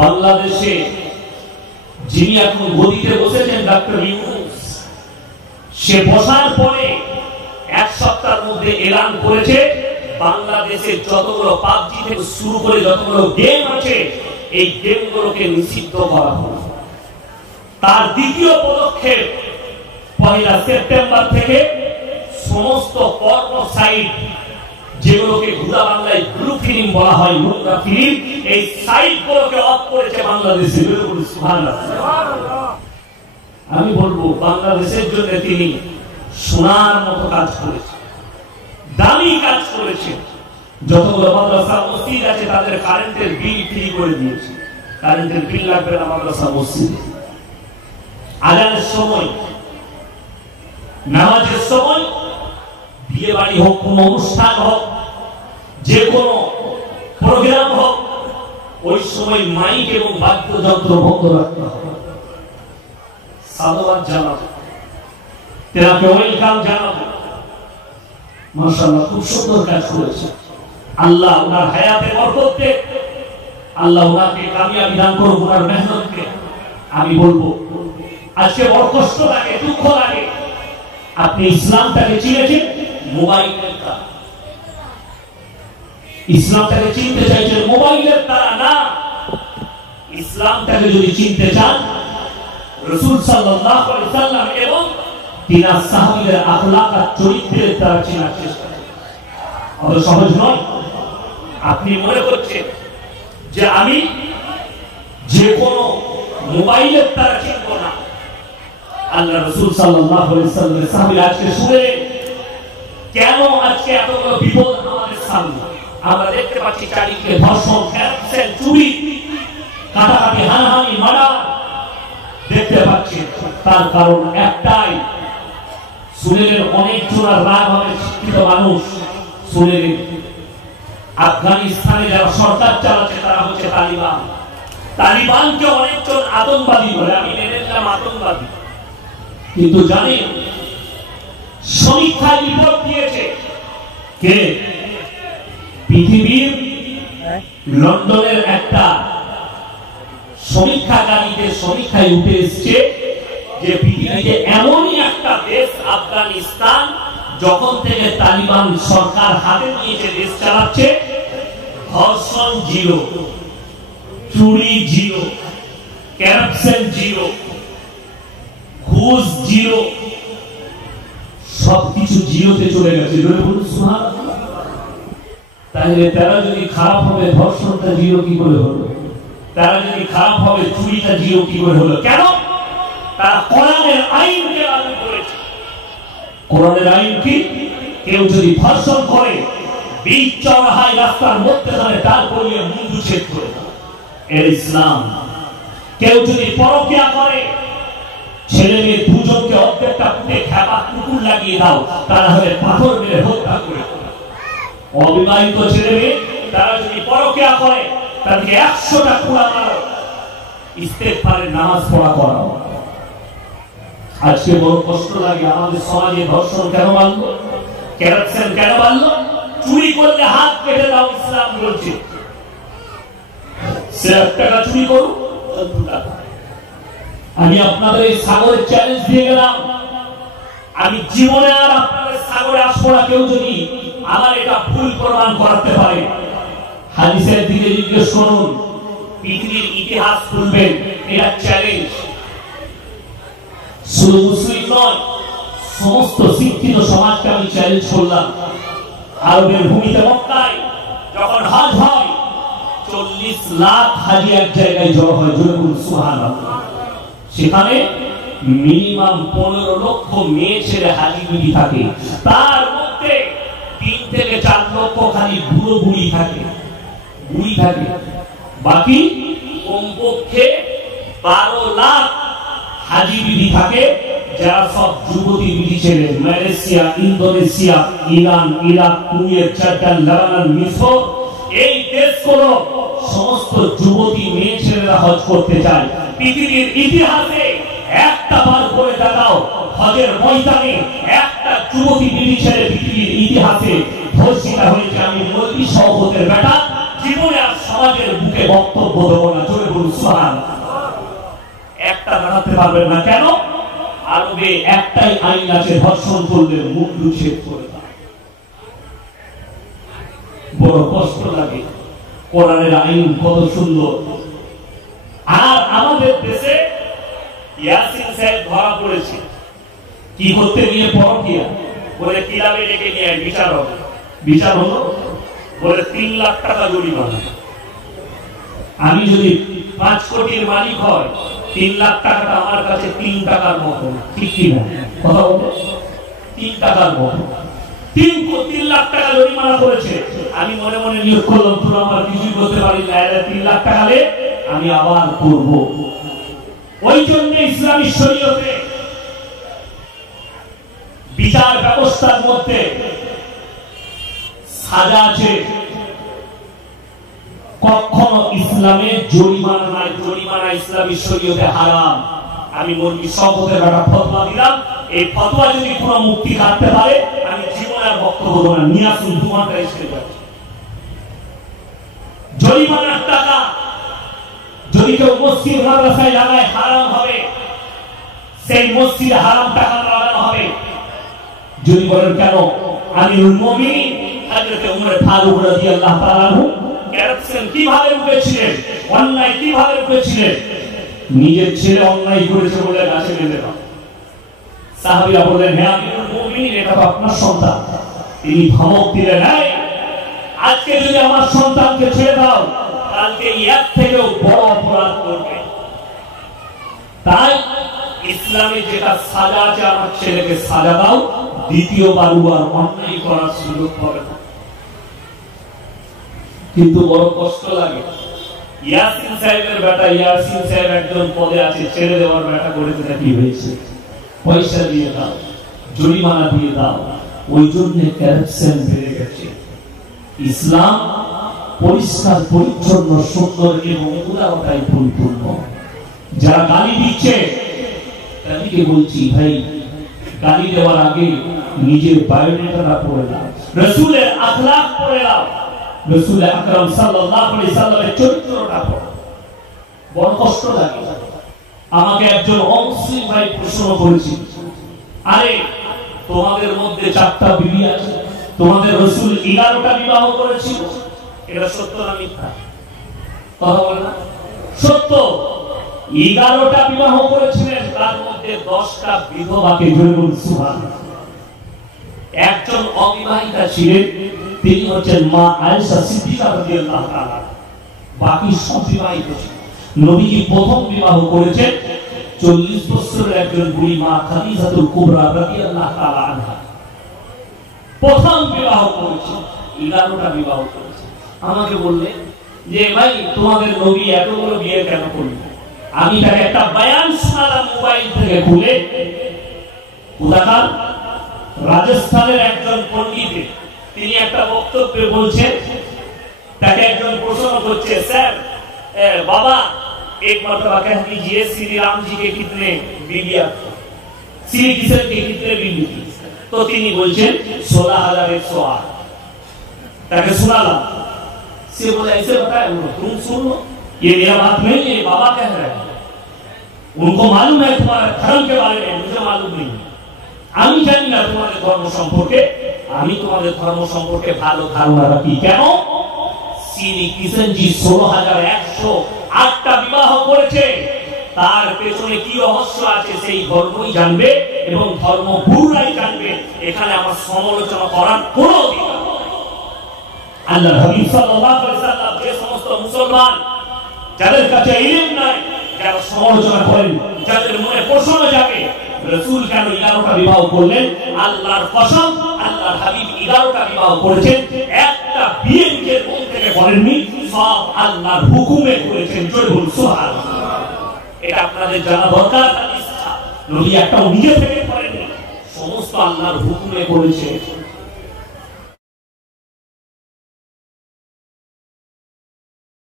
বাংলাদেশে যিনি এখন গদিতে বসেছেন ডাক্তার ইউনূস, সে বসার পরে এক সপ্তাহের মধ্যে এলান করেছে বাংলাদেশের যতগুলো পাবজি থেকে শুরু করে যতগুলো গেম আছে এই গেমগুলোকে নিষিদ্ধ করা হবে। তার দ্বিতীয় পদক্ষেপ 1 সেপ্টেম্বর থেকে সমস্ত পর্ন সাইট যেগুলোকে ঘুরা বাংলায় ব্লু ফিল্ম বলা হয়, নোংরা ফিল্ম, এই সাইটগুলোকে অফ করেছে বাংলাদেশে। সুবহানাল্লাহ। আমি বলবো বাংলাদেশের জন্য তিনি সোনার মতো কাজ করেছেন, দামি কাজ করেছেন। যতগুলো মাদ্রাসা মসজিদ আছে তাদের কারেন্টের বিল ফ্রি করে দিয়েছে, কারেন্টের বিল লাগবে না মাদ্রাসা মসজিদে। আজানের সময়, নামাজের সময়, বিয়ে বাড়ি হোক, কোন অনুষ্ঠান হোক, যে কোনো প্রোগ্রাম হোক, ওই সময় মাইক এবং বাদ্যযন্ত্র বন্ধ রাখতে হবে। সাধুবাদ জানাবো, তেনাকে ওয়েলকাম জানাবো। মাশাআল্লাহ, খুব সুন্দর কাজ করেছে। আল্লাহ ওনার হায়াতে বরকত দেন, আল্লাহ ওনাকে কামিয়াবি দান করুন, ওনার মেহনতকে। আমি বলবো আজকে বড় কষ্ট লাগে, দুঃখ লাগে, আপনি ইসলামটাকে চিনেছেন মোবাইলের দ্বারা, ইসলামটাকে চিনতে চাইছেন মোবাইলের দ্বারা না। ইসলামটাকে যদি চিনতে চান রাসূল সাল্লাল্লাহু আলাইহি ওয়াসাল্লাম এবং তিনার সাহাবীদের আখলাক আর চরিত্রের দ্বারা চেনার চেষ্টা করুন। অত সহজ নয়। আপনি মনে করছেন যে আমি যে কোনো মোবাইলের দ্বারা চিনব না। আল্লাহ রাসূল সাল্লাল্লাহু আলাইহি ওয়াসাল্লামের সাহাবীরা আজকে শুনে কেন আজকে এতগুলো বিপদ আমাদের সামনে। আমরা দেখতে পাচ্ছি চারিদিকে ধর্ষণ, ক্যান্সার, চুরি, কাটাকাটি, হানাহানি, মার্ডার দেখতে পাচ্ছি। তার কারণ একটাই, শুনেলেন অনেক জোড়া রাগ হবে শিক্ষিত মানুষ। শুনেলেন আফগানিস্তানে যারা সরকার চালাচ্ছে তারা হচ্ছে তালিবান। তালিবানকে অনেকজন আতঙ্কবাদী বলে, আমি মেনে নিলাম আতঙ্কবাদী, কিন্তু জানেন সমীক্ষায় রিপোর্ট দিয়েছে কে? পৃথিবীর লন্ডনের একটা সমীক্ষাকারীদের সমীক্ষায় উঠে এসছে যে পৃথিবীতে এমনই একটা দেশ আফগানিস্তান, যখন থেকে তালিবান সরকার হাতে নিয়েছে দেশ চালাচ্ছে, ধর্ষণ জিরো, চুরি জিরো, ক্যারাপশন জিরো, ঘুষ জিরো, সবকিছু জিরোতে চলে গেছে। তাহলে তারা যদি খারাপ হবে, ধর্ষণটা জিরো কি করে হলো? তারা যদি খারাপ হবে, চুরিটা জিরো কি করে হলো? কেন? তারা কোরআনের আইনকে লাগু করেছে। কোরআনের আইন কি? কেউ যদি ধর্ষণ করে, বীজ চওড়ায় রাস্তার মধ্যে ধরে ডাল পরিয়ে মুন্ডু ছেদ করে দাও, এর ইসলাম। কেউ যদি পরকিয়া করে, ছেলে মেয়ে দুজনকে অর্ধেকটা ফুটে খেপা কুকুর লাগিয়ে দাও, তারা হলে পাথর মেরে হত্যা করে। অবিবাহিত ছেলে মেয়ে তারা যদি পরকিয়া করে, তাদেরকে 100টা কুড়া মারো, ইস্তেগফারের নামাজ পড়া করাও। আজকে বড় কষ্ট লাগে আমাদের সমাজে ধর্ষণ কেন বাড়লো, ক্যারাপশন কেন বাড়লো? চুরি করলে হাত কেটে দাও, ইসলাম বলছে। সে 1 টাকা চুরি করুক, 2 টাকা। আমি আপনাদের এই সাগরের চ্যালেঞ্জ দিয়ে গেলাম, আমি জীবনে আর আপনাদের সাগরে আসবো না কেউ যদি আমার এটা ভুল প্রমাণ করাতে পারে। হাদিসের দিকে জিজ্ঞেস করুন, পৃথিবীর ইতিহাস খুলবেন, এটা চ্যালেঞ্জ। শুধু মুসলিম নয়, সমস্ত শিক্ষিত সমাজকে আমি চ্যালেঞ্জ করলাম। আরবের ভূমিতে মক্কায় যখন হজ হয়, 40 লাখ হাজি এক জায়গায় জড়ো হয়। সুবহানাল্লাহ। সেখানে মিনিমাম 15 লক্ষ মেয়ে ছেলে হাজি বিবি থাকে, তার মধ্যে 3 থেকে 4 লক্ষ খালি বুড়ো বুড়ি থাকে, বুড়ি থাকে। বাকি কমপক্ষে 12 লাখ হাজি বিবি থাকে, যারা সব যুবতী বিবি ছেলে। Malaysia, Indonesia, Iran, Iraq, Kuwait, Jordan, Lebanon, মিশর, এই দেশগুলো সমস্ত যুবতী মেয়ে ছেলেরা হজ করতে যায়। পৃথিবীর ইতিহাসে একটা বার করে দেখাও, হজের ময়দানে একটা যুবতী বিবি ছেলে পৃথিবীর ইতিহাসে ধর্ষিতা হয়েছে। আমি মৌলভী সভাপতির বেটা, জীবনে আর সমাজের বুকে বক্তব্য দেবো না, জোরে বলুন। সুবহানাল্লাহ। একটা দাঁড়াতে পারবেন না কেন? আরবে একটাই আইন আছে, ধর্ষণ করলে মুন্ডু ছেদ করে দাও। বড় কষ্ট লাগে। কোরআনের আইন কত সুন্দর। আর আমাদের দেশে ইয়াসিন সাহেব ধরা পড়েছে কি করতে গিয়ে পরকিয়া বলে কিলাবে ডেকে নিয়ে বিচার হবে। বিচার হলো বলে 3 লাখ টাকা জরিমানা। আমি যদি 5 কোটির মালিক হয় 3 লাখ টাকাটা আমার কাছে 3 টাকার মতো, ঠিক কি না? কথা বলো, 3 টাকার মতো। 3 লাখ টাকা জরিমানা করেছে। আমি মনে মনে নিয়োগ করলাম, তোর আমার কিছুই করতে পারি না, 3 লাখ টাকা দে, আমি আবার করব। ওই জন্য ইসলামী শরীয়তে বিচার ব্যবস্থার মধ্যে সাজা আছে। কখনো ইসলামের জরিমানা নাই, জরিমানা ইসলামী শরীয়তে হারাম। আমি মৌলভী শওকতের একটা ফতোয়া দিলাম, এই ফতোয়া যদি কোনো মুক্তি কাটতে পারে আমি জীবনের বক্তব্য দেব না। নিয়ে আসুন 2 ঘন্টা এসে যাচ্ছে। জরিমানার টাকা যদি কেউ মসজিদ মাদ্রাসায় লাগায় হারাম হবে, সেই মসজিদে হারাম টাকা লাগানো হবে। যদি বলেন কেন? আমিরুল মুমিনিন হযরত উমর ফারুক রাদিয়াল্লাহু তাআলা আনহু কারাপশন কিভাবে রুখেছিলেন, অন্যায় কিভাবে রুখেছিলেন? নিজের ছেলে অন্যায় করেছে বলে গাছে বেঁধে দাও। সাহাবীরা বললেন, হে আমিরুল মুমিনিন, এটা তো আপনার সন্তান। তিনি ধমক দিলেন, এই আজকে যদি আমার সন্তানকে ছেড়ে দাও কালকে এর থেকেও বড় অপরাধ করবে। তাই ইসলামে যেটা সাজা আছে, আমার ছেলেকে সাজা দাও, দ্বিতীয়বার আর অন্যায় করার সুযোগ পাবে না। কিন্তু বড় কষ্ট লাগে। ইয়াসিন সাহেবের বেটা, ইয়াসিন সাহেব একজন পদে আছে, ছেড়ে দেওয়ার বেটা করেছে, কি হয়েছে? পয়সা দিয়ে দাও, জরিমানা দিয়ে দাও। ওই জন্য কারাপশন বেড়ে গেছে। ইসলাম পরিষ্কার পরিচ্ছন্ন, সুন্দর এবং উদারতায় পরিপূর্ণ। যারা গালি দিচ্ছে তাদেরকে বলছি, ভাই গালি দেওয়ার আগে নিজের বায়োডাটা পড়ে নাও, রাসূলের আখলাক পড়ে নাও, রাসূল আকরাম সাল্লাল্লাহু আলাইহি সাল্লামের চরিত্রটা পড়ো। বড় কষ্ট লাগে। আমাকে একজন অমুসলিম ভাই প্রশ্ন করেছিল, আরে তোমাদের মধ্যে 4টা বিবি আছে, তোমাদের রাসূল 11টা বিবাহ করেছিল, এটা সত্য না মিথ্যা? কথা বলে না? সত্য। 11টা বিবাহ করেছিলেন, তার মধ্যে 10টা বিধবাকে জোরে বলুন সুবহানাল্লাহ। একজন অবিবাহিতা ছিলেন, তিনি হচ্ছেন মা আয়েশা সিদ্দিকা রাদিয়াল্লাহু তাআলা। বাকি সব বিবাহিত ছিলেন। নবীজি প্রথম বিবাহ করেছেন 40 বছরের একজন বুড়ি মা খাদিজাতুল কুবরা রাদিয়াল্লাহু তাআলা আনহা। প্রথম বিবাহ করেছেন, 11টা বিবাহ করেছেন। আমাকে বললে যে ভাই তোমাদের নবী এতগুলো বিয়ে কেন করলেন? আমি তাকে একটা বয়ান শোনালাম মোবাইল থেকে খুলে। উদাহরণ, রাজস্থানের একজন পণ্ডিত, তিনি একটা বক্তব্যে বলছেন, তাকে একজন প্রশ্ন করছে, স্যার बाबा एक मरतबा कह दीजिए श्री राम जी के कितने बीवी थे, श्री किशन के कितने बीवी थी? तो তিনি বলছেন 16,108। ताकि सुना ला, से बोले ऐसे बताया, तुम सुन लो, ये मेरा बात नहीं है, बाबा कह रहे हैं, उनको मालूम है तुम्हारे धर्म के बारे में, मुझे मालूम नहीं। আমি জানি না তোমাদের ধর্ম সম্পর্কে, আমি তোমাদের ধর্ম সম্পর্কে ভালো ধারণা রাখি। কেন? শ্রী কিষণজি 16,108টা বিবাহ করেছে, তার পেছনে কি রহস্য আছে সেই ধর্মই জানবে এবং ধর্ম গুরুরাই জানবে। এখানে আমার সমালোচনা করার কোনো অধিকার নেই। আল্লাহর হাবিব সাল্লাল্লাহু আলাইহি ওয়াসাল্লাম যে সমস্ত মুসলমান যাদের কাছে ইলম নাই, যারা সমালোচনা করেন, যাদের মনে প্রশ্ন জাগে রাসূল কেন 11টা বিবাহ করলেন, আল্লাহর কসম আল্লাহর হাবিব 11টা বিবাহ করেছেন, একটা বিয়ে নিজের মন থেকে করেননি, সব আল্লাহর হুকুমে করেছেন। জয় বলুন সুবহানাল্লাহ। এটা আপনাদের জানা দরকার। নবী একটাও নিজে থেকে করেননি, সমস্ত আল্লাহর হুকুমে করেছে।